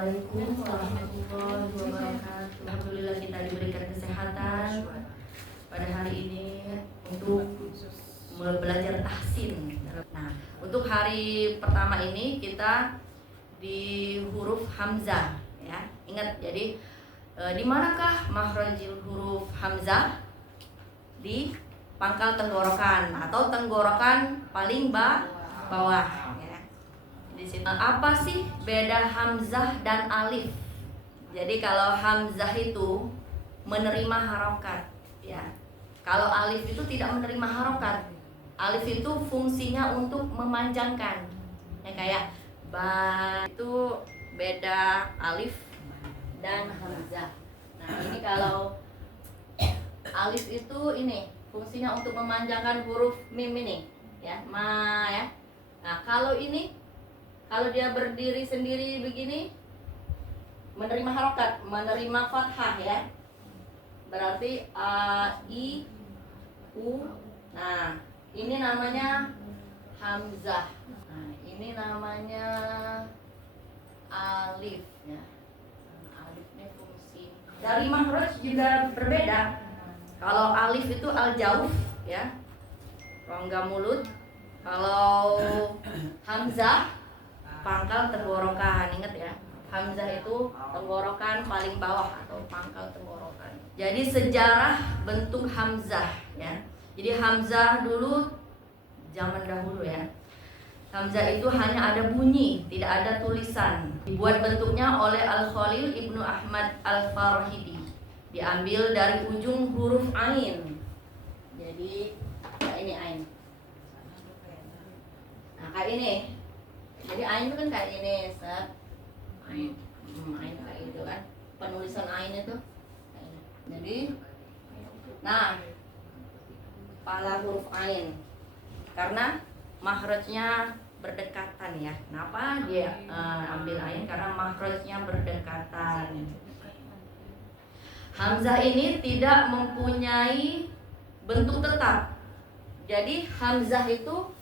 Assalamualaikum warahmatullahi wabarakatuh. Alhamdulillah kita diberikan kesehatan pada hari ini untuk belajar tahsin. Nah, untuk hari pertama ini kita di huruf hamzah, ya. Ingat, jadi di manakah makhrajul huruf hamzah? Di pangkal tenggorokan atau tenggorokan paling bawah. Di situ. Apa sih beda hamzah dan alif? Jadi kalau hamzah itu menerima harokat, ya. Kalau alif itu tidak menerima harokat. Alif itu fungsinya untuk memanjangkan. Ya, kayak ba itu beda alif dan hamzah. Nah, ini kalau alif itu ini fungsinya untuk memanjangkan huruf mim ini, ya, ma, ya. Nah, kalau ini kalau dia berdiri sendiri begini, menerima harokat, menerima fathah, ya. Berarti a, i, u. Nah, ini namanya hamzah. Nah, ini namanya alif, ya. Alif ini fungsi. Dari makhraj juga berbeda. Kalau alif itu al-jauf, ya, rongga mulut. Kalau hamzah pangkal tenggorokan, ingat ya. Hamzah itu tenggorokan paling bawah atau pangkal tenggorokan. Jadi sejarah bentuk hamzah, ya. Jadi hamzah dulu zaman dahulu, ya. Hamzah itu hanya ada bunyi, tidak ada tulisan. Dibuat bentuknya oleh Al-Khalil Ibnu Ahmad Al-Farhidi. Diambil dari ujung huruf ain. Jadi kayak ini ain. Nah, kayak ini. Jadi ain itu kan kayak ini, set. Ain kayak gitu kan. Penulisan ain itu kayak ini. Jadi nah, pala huruf ain. Karena makhrajnya berdekatan, ya. Kenapa dia ambil ain? Karena makhrajnya berdekatan. Hamzah ini tidak mempunyai bentuk tetap. Jadi hamzah itu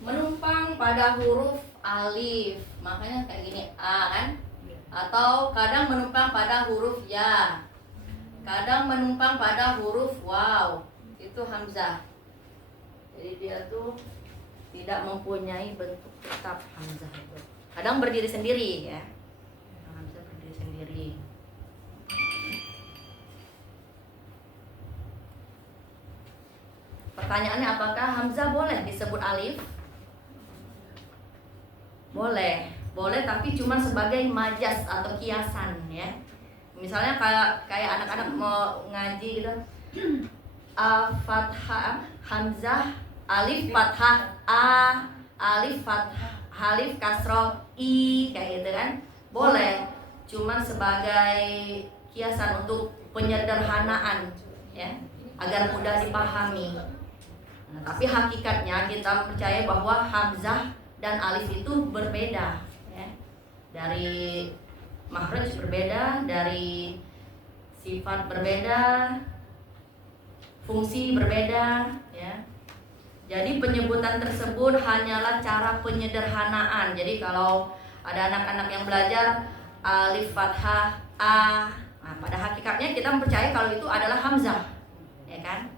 menumpang pada huruf alif, makanya kayak gini a, kan? Atau kadang menumpang pada huruf ya, kadang menumpang pada huruf waw. Itu hamzah. Jadi dia tuh tidak mempunyai bentuk tetap hamzah itu. Kadang berdiri sendiri, ya. Hamzah berdiri sendiri. Pertanyaannya, apakah hamzah boleh disebut alif? Boleh, tapi cuma sebagai majas atau kiasan, ya. Misalnya kayak anak-anak mau ngaji gitu, fathah hamzah, alif fathah a, alif fathah, alif kasroh i, kayak gitu kan. Boleh, cuma sebagai kiasan untuk penyederhanaan, ya, agar mudah dipahami. Nah, tapi hakikatnya kita percaya bahwa hamzah dan alif itu berbeda, ya. Dari makhraj berbeda, dari sifat berbeda, fungsi berbeda, ya. Jadi penyebutan tersebut hanyalah cara penyederhanaan. Jadi kalau ada anak-anak yang belajar alif fathah a, nah, pada hakikatnya kita percaya kalau itu adalah hamzah, ya kan?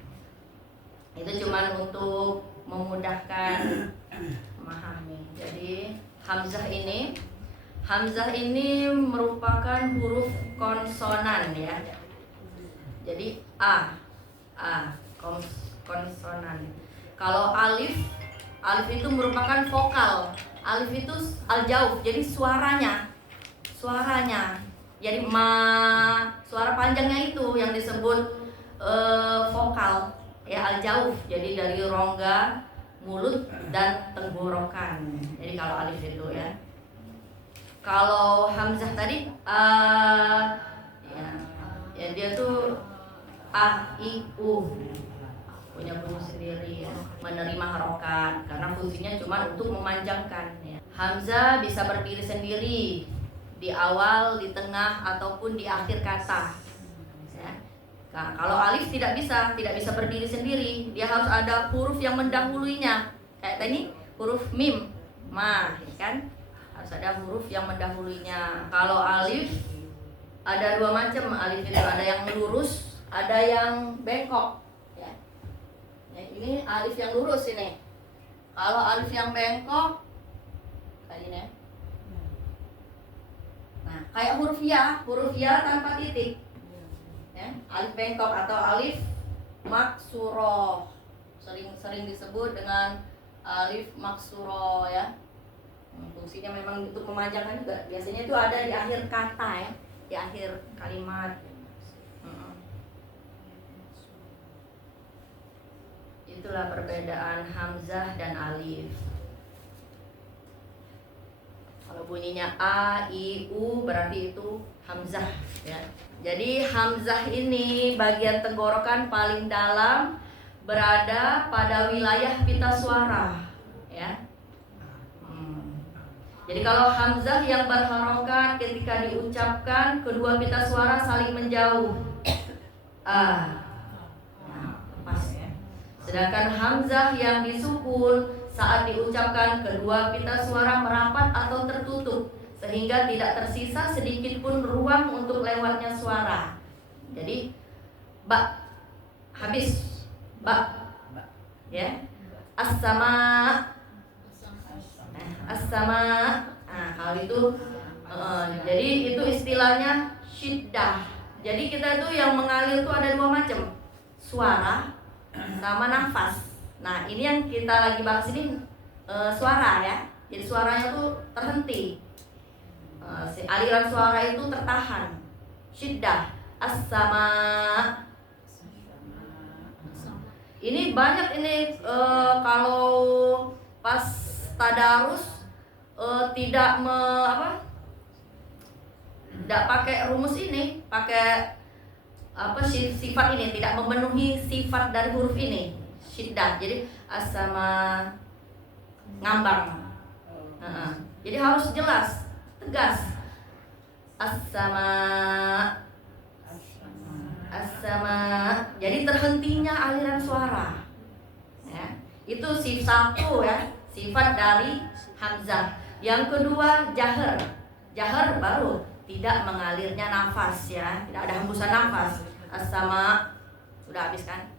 Itu cuma untuk memudahkan memahami. Jadi hamzah ini merupakan huruf konsonan, ya. Jadi a konsonan. Kalau alif itu merupakan vokal. Alif itu al-jauf, jadi suaranya. Jadi ma, suara panjangnya itu yang disebut vokal, ya, al-jauf. Jadi dari rongga mulut dan tenggorokan. Jadi kalau alif itu, ya. Kalau hamzah tadi ya dia tuh a, i, u, punya bunyi sendiri, ya. Menerima harokat karena fungsinya cuma untuk memanjangkan, ya. Hamzah bisa berdiri sendiri di awal, di tengah ataupun di akhir kata, ya. Nah, kalau alif tidak bisa berdiri sendiri, dia harus ada huruf yang mendahuluinya. Kayak tadi huruf mim, ma, ya kan? harus ada huruf yang mendahulunya. Kalau alif ada dua macam alif itu, ada yang lurus, ada yang bengkok. Ya. Ini alif yang lurus ini. Kalau alif yang bengkok, kayak ini. Nah, kayak huruf ya tanpa titik. Ya, alif bengkok atau alif maksuroh, sering disebut dengan alif maksuroh ya. Fungsinya memang untuk memanjangkan juga. Biasanya itu ada di akhir kata ya, di akhir kalimat. Itulah perbedaan hamzah dan alif. Kalau bunyinya a, i, u berarti itu hamzah ya. Jadi hamzah ini bagian tenggorokan paling dalam, berada pada wilayah pita suara ya. Jadi kalau hamzah yang berharokat ketika diucapkan kedua pita suara saling menjauh. Lepas ya. Sedangkan hamzah yang disukun saat diucapkan kedua pita suara merapat atau tertutup sehingga tidak tersisa sedikit pun ruang untuk lewatnya suara. Jadi ba habis ba ya. As-sama. As-sama. Nah, kalau itu jadi itu istilahnya syiddah. Jadi kita itu yang mengalir itu ada dua macam, suara sama nafas. Nah, ini yang kita lagi bahas ini suara ya. Jadi suaranya tuh terhenti. Aliran suara itu tertahan. Syiddah, as-sama. Ini banyak ini kalau pas tadarus tidak tidak pakai rumus ini, pakai sifat ini, tidak memenuhi sifat dari huruf ini. Syiddah, jadi as-sama ngambang. Jadi harus jelas, tegas. As-sama, as-sama. Jadi terhentinya aliran suara. Ya, itu sifat satu ya, sifat dari hamzah. Yang kedua jahar. Jahar baru tidak mengalirnya nafas ya, tidak ada hembusan nafas. As-sama sudah habis kan?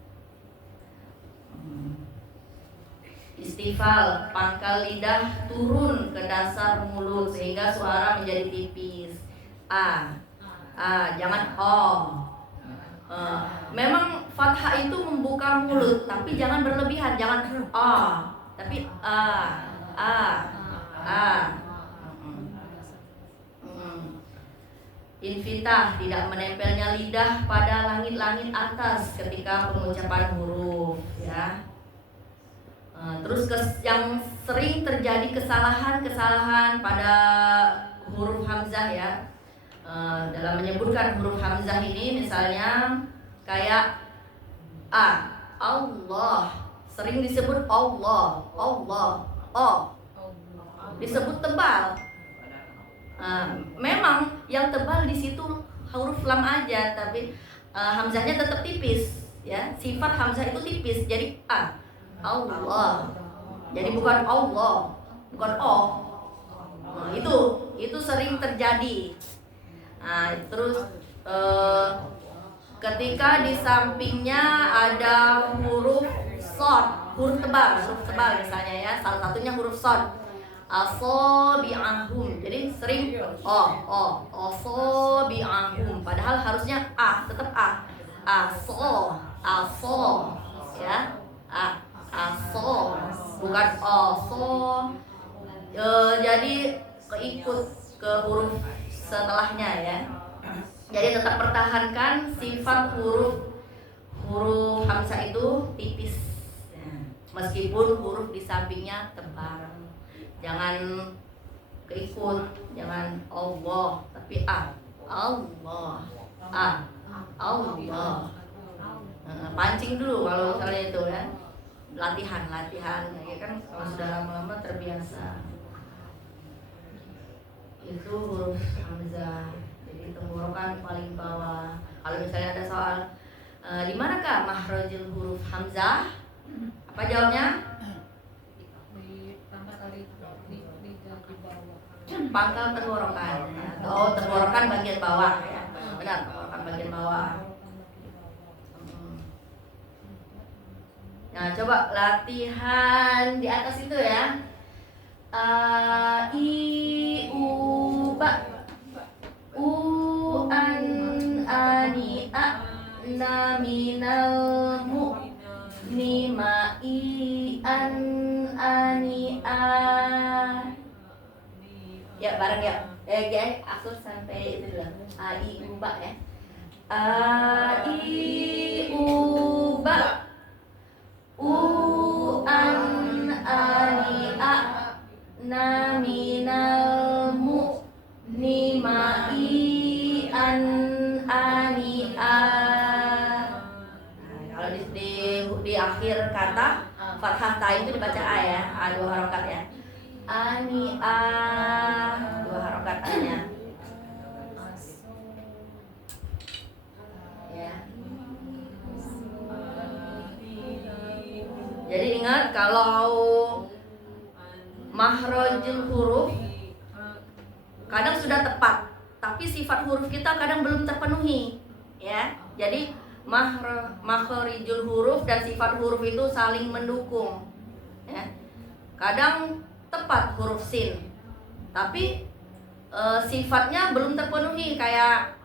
Istifal, pangkal lidah turun ke dasar mulut sehingga suara menjadi tipis. Jangan o. Memang fathah itu membuka mulut, tapi jangan berlebihan, jangan tapi Infitah, tidak menempelnya lidah pada langit-langit atas ketika pengucapan huruf ya. Terus yang sering terjadi kesalahan pada huruf hamzah ya, dalam menyebutkan huruf hamzah ini misalnya kayak Allah, sering disebut Allah, disebut tebal. Memang yang tebal di situ huruf lam aja, tapi hamzahnya tetap tipis ya. Sifat hamzah itu tipis, jadi Allah. Jadi bukan Allah, bukan O. Itu sering terjadi. Terus ketika di sampingnya ada huruf shad, huruf tebal misalnya ya, salah satunya huruf shad. Asabi'ahum. Jadi sering asabi'ahum. Padahal harusnya tetap aso ya. Aso bukan oso. Jadi keikut ke huruf setelahnya ya. Jadi tetap pertahankan sifat huruf hamzah itu tipis meskipun huruf di sampingnya tebal. Jangan keikut, jangan Allah, tapi Allah, Allah. Pancing dulu kalau misalnya itu ya, latihan, ya kan kalau sudah lama-lama terbiasa. Itu huruf hamzah, jadi tenggorokan paling bawah. Kalau misalnya ada soal, di manakah makhrajul huruf hamzah? Apa jawabnya? pangkal tenggorokan. Oh, tenggorokan bagian bawah ya. Benar, tenggorokan bagian bawah. Nah, coba latihan di atas itu ya. A I U ba. U an ani a na minal mu ni ma I an ani a. Ya bareng ya. Aku sampai itu dulu. A I U ba ya. A I U ba. U an ani a na minal mu ni ma I an ani a. Nah, kalau di akhir kata fathah ta itu dibaca a ya, a 2 harokat ya. Ani a 2 harokat a-nya. Ya. Jadi ingat kalau makhrajul huruf kadang sudah tepat, tapi sifat huruf kita kadang belum terpenuhi, ya. Jadi makhrijul huruf dan sifat huruf itu saling mendukung, ya. Kadang tepat huruf sin, tapi sifatnya belum terpenuhi kayak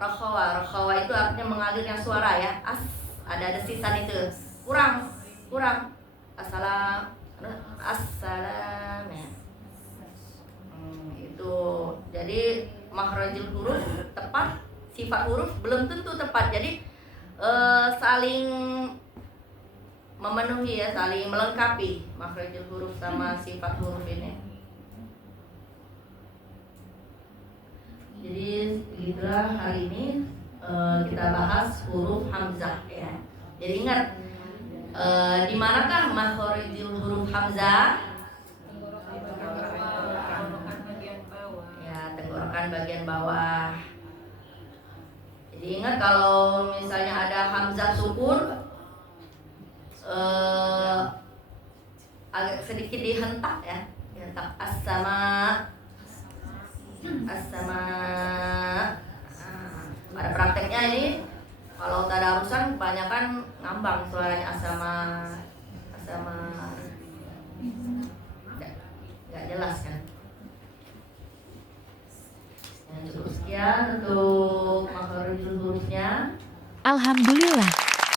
rakhawa itu artinya mengalirnya suara ya. Ada sisan itu kurang assalam ya. Itu jadi makhrajul huruf tepat, sifat huruf belum tentu tepat. Jadi saling memenuhi ya, saling melengkapi makhrajul huruf sama sifat huruf ini. Jadi begitulah hari ini kita bahas huruf hamzah ya. Jadi ingat di manakah makhrajul huruf hamzah? Ya, tenggorokan bagian bawah. Jadi ingat kalau misalnya ada hamzah sukun agak sedikit dihentak ya, dihentak as-sama. Pada prakteknya ini kalau tadarusan kebanyakan ngambang suaranya asama nggak jelas kan. Cukup sekian untuk makhrajul hurufnya. Alhamdulillah,